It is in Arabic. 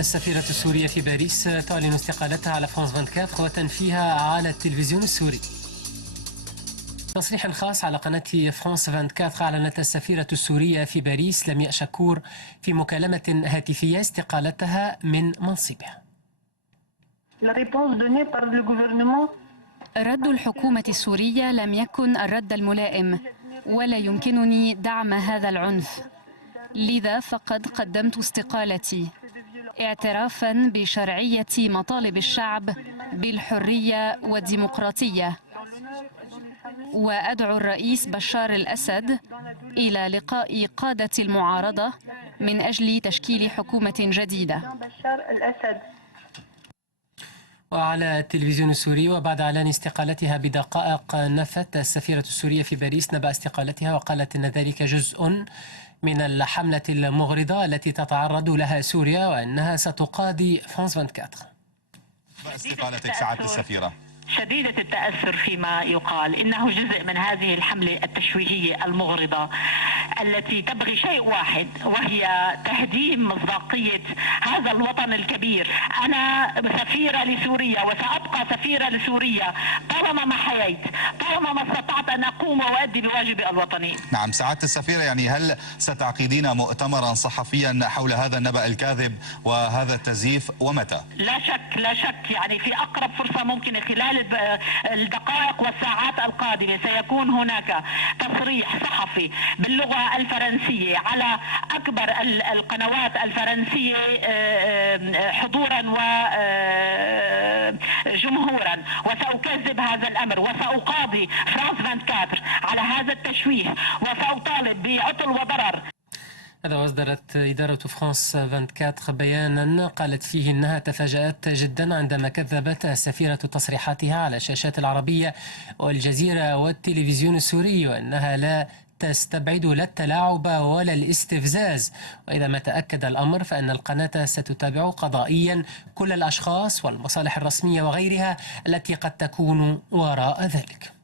السفيرة السورية في باريس تعلن استقالتها على فرانس 24 وتنفيها على التلفزيون السوري. تصريح خاص على قناة فرانس 24 أعلنت السفيرة السورية في باريس لمياء شكور في مكالمة هاتفية استقالتها من منصبها. رد الحكومة السورية لم يكن الرد الملائم، ولا يمكنني دعم هذا العنف، لذا فقد قدمت استقالتي اعترافا بشرعية مطالب الشعب بالحرية والديمقراطية، وأدعو الرئيس بشار الأسد إلى لقاء قادة المعارضة من أجل تشكيل حكومة جديدة. وعلى التلفزيون السوري وبعد إعلان استقالتها بدقائق نفت السفيرة السورية في باريس نبأ استقالتها وقالت إن ذلك جزء من الحملة المغرضة التي تتعرض لها سوريا وأنها ستقاضي فرانس 24. استقالتك سعادة السفيرة شديدة التأثر فيما يقال، إنه جزء من هذه الحملة التشويهية المغرضة التي تبغي شيء واحد وهي تهديم مصداقية هذا الوطن الكبير. أنا سفيرة لسوريا وسأبقى سفيرة لسوريا طالما ما حييت، طالما ما استطعت أن أقوم وأؤدي بواجبي الوطني. نعم سعادة السفيرة، يعني هل ستعقدين مؤتمرا صحفيا حول هذا النبأ الكاذب وهذا التزييف ومتى؟ لا شك لا شك، يعني في أقرب فرصة ممكنة خلال الدقائق والساعات القادمة سيكون هناك تصريح صحفي باللغة الفرنسية على أكبر القنوات الفرنسية حضورا وجمهورا، وسأكذب هذا الأمر وسأقاضي فرانس 24 على هذا التشويه وسأطالب بعطل وضرر. هذا وأصدرت إدارة فرانس 24 بيانا قالت فيه أنها تفاجأت جدا عندما كذبت السفيرة تصريحاتها على الشاشات العربية والجزيرة والتلفزيون السوري، وأنها لا تستبعد لا التلاعب ولا الاستفزاز، وإذا ما تأكد الأمر فإن القناة ستتابع قضائيا كل الأشخاص والمصالح الرسمية وغيرها التي قد تكون وراء ذلك.